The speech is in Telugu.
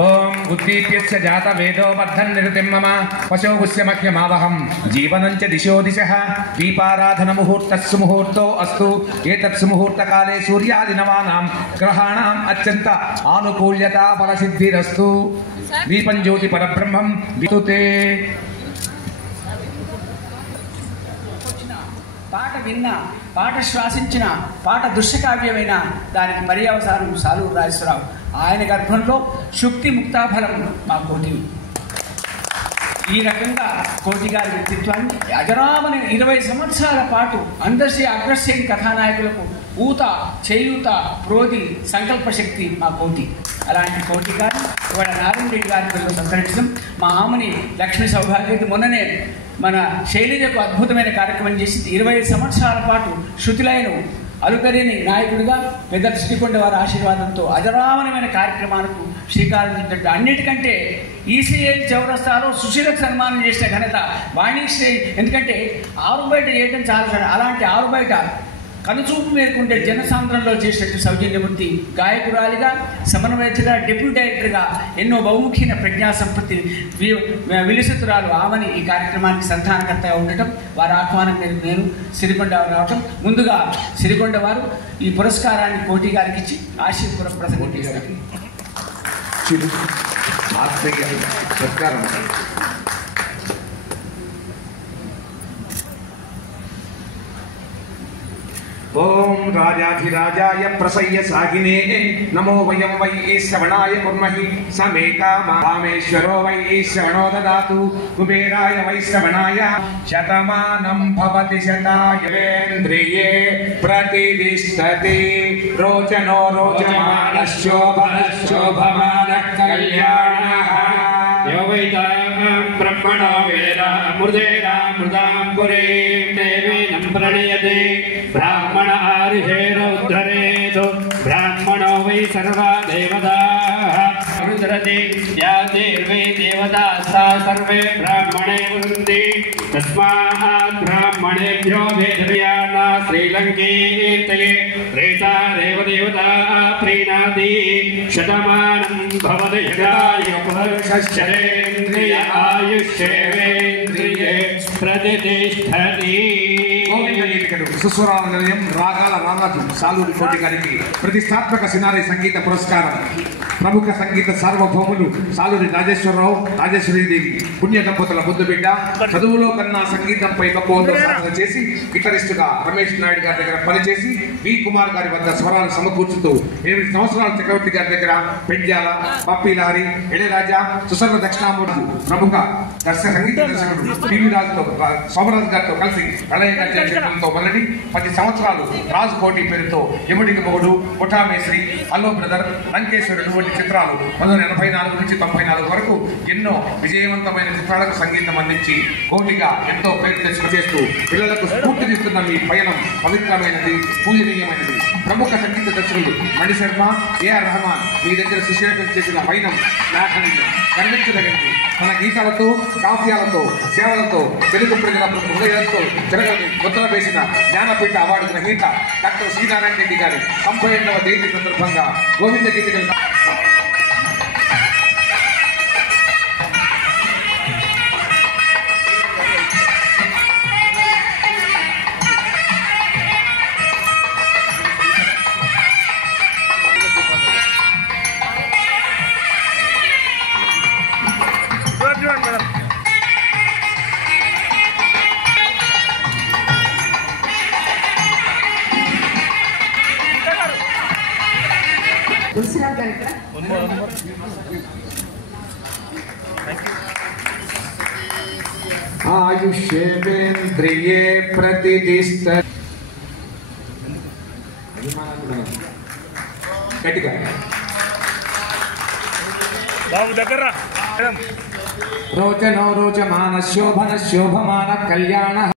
ఓం ఉద్దీప్యస్య జాత వేదో వర్ధన్ నిరతిం మమ పశోగుస్య మహ్యమావహం జీవనం చ దిశో దిశః దీపారాధన ముహూర్తస్సు ముహూర్తో అస్తు ఏతత్సు ముహూర్తకాలే సూర్యాదినవానాం గ్రహాణాం అత్యంత ఆనుకూల్యత ఫలసిద్ధిరస్తు దీపం జ్యోతి పరబ్రహ్మం వితుతే. పాట విన్న, పాట శ్వాసించిన, పాట దృశ్యకావ్యమైన దానికి పర్యవసానం సాలూరు రాజేశ్వరరావు. ఆయన గర్భంలో శుక్తి ముక్తాఫలం మా కోటి. ఈ రకంగా కోటి గారి వ్యక్తిత్వాన్ని అజరామని 20 సంవత్సరాల పాటు అందశ్రీ అగ్రశ్రేణి కథానాయకులకు ఊత, చేయూత, ప్రోది, సంకల్ప శక్తి మా కోటి. అలాంటి కోటి గారు ఇవాళ నారాయణ రెడ్డి గారి పిల్లలు సంతరించడం, మా ఆమెని లక్ష్మీ సౌభాగ్యత మొన్ననే మన శైలిజకు అద్భుతమైన కార్యక్రమం చేసి 20 సంవత్సరాల పాటు శృతిలయను అలుపెరిని నాయకుడిగా పెద్ద శ్రీకొండ వారి ఆశీర్వాదంతో అజరామణమైన కార్యక్రమాలకు శ్రీకారం చుట్టాడు. అన్నిటికంటే ఈసీఎల్ చౌరస్తాలో సుశీలకు సన్మానం చేసిన ఘనత వాణిశ్రీ. ఎందుకంటే ఆరు బయట చేయడం చాలా, అలాంటి ఆరు బయట కనుచూపు మేరకుంటే జనసాంద్రంలో చేసినట్టు సౌజన్యమూర్తి గాయకురాలిగా, సమన్వయతగా, డిప్యూటీ డైరెక్టర్గా ఎన్నో బహుముఖీన ప్రజ్ఞా సంపత్తి విలిసితురాలు ఆమెని ఈ కార్యక్రమానికి సంధానకర్తగా ఉండటం, వారి ఆహ్వానం మేరకు నేను సిరికొండ రావటం. ముందుగా సిరికొండ వారు ఈ పురస్కారాన్ని కోటి గారికి ఇచ్చి ఆశీర్పురం ప్రసంగిస్తారు. ఓం రాజాధిరాజాయ ప్రసయ్య సాగినే నమో వయం why శ్రవణాయ కుర్మహి సమే కామేశ్వరో why శ్రవణో దదాతు కుబేరాయ why శ్రవణాయ Shatamanam Bhavati శతాయేంద్రియే ప్రతిదిష్టతి రోచనో రోచమాన శోభమాన కళ్యాణః బ్రహ్మణో వేద మృదేరామృతాం పురీం దేవీనం ప్రణయతే బ్రాహ్మణ ఆరిషేరౌద్ధరేతు బ్రాహ్మణో వై సర్వా దేవతాః రుద్రతి యాదేర్వై దేవతాః సర్వే బ్రాహ్మణే వృంది తస్మాత్ బ్రాహ్మణేభ్యో వేదయానా శ్రీలంకీర్తయే రేతారేవ దేవతా ప్రీణాది శతమానం భవతి యదాయుపురుషశ్చరేంద్రియ ఆయుష్యేంద్రియే ప్రతిష్టతి. సుస్వరాల నిలయం రాగాల రామరాజు సాలూరి కోటి గారికి ప్రతిష్టాత్మక సినారీ సంగీత పురస్కారం. ప్రముఖ సంగీత సార్వభౌములు సాలూరి రాజేశ్వరరావు, రాజేశ్వరీదేవి పుణ్య దంపతుల ముద్దు బిడ్డ. చదువులో కన్నా సంగీతంపై గొప్ప సాధన చేసి గిటరిస్టుగా రమేష్ నాయుడు గారి దగ్గర పనిచేసి వి కుమార్ గారి వద్ద స్వరాలు సమకూర్చుతూ 8 సంవత్సరాల చక్రవర్తి గారి దగ్గర పెండ్యాల, పప్పి లహరి, ఇళయరాజా, సుసర్ణ దక్షిణామూర్తి ప్రముఖ సంగీత దర్శకుడు టీవీ రాజుతో సోమరాజు గారితో కలిసి ప్రళయ గర్జనతో మొదటి 10 సంవత్సరాలు రాజు కోటి పేరుతో యముడికి మొగుడు, ముఠామేశ్వరి, అల్లో బ్రదర్, లంకేశ్వరుడు వంటి చిత్రాలు 1984 నుంచి 94 వరకు ఎన్నో విజయవంతమైన చిత్రాలకు సంగీతం అందించి కోటిగా ఎంతో పేరు తెచ్చుచేస్తూ పిల్లలకు స్ఫూర్తినిస్తున్న మీ పయనం పవిత్రమైనది, పూజనీయమైనది. ప్రముఖ సంగీత దర్శకులు మణిశర్మ, ఏఆర్ రెహమాన్ మీ దగ్గర శిష్యులకు చేసిన వైనం శ్లాఘనీయం, ఖండించదగినది. మన గీతాలతో, కావ్యాలతో, సేవలతో తెలుగు ప్రజల హృదయాలతో తిరగని ముద్ర వేసిన జ్ఞానపీఠ అవార్డు గ్రహీత డాక్టర్ శ్రీనారాయణ రెడ్డి గారి 98వ జయంతి సందర్భంగా గోవింద గీతికలు ఆయుష్యేంద్రియే ప్రతిష్టతి. గట్టిగా బాబు దగ్గర రోచనో రోచమాన శోభన శోభమాన కళ్యాణః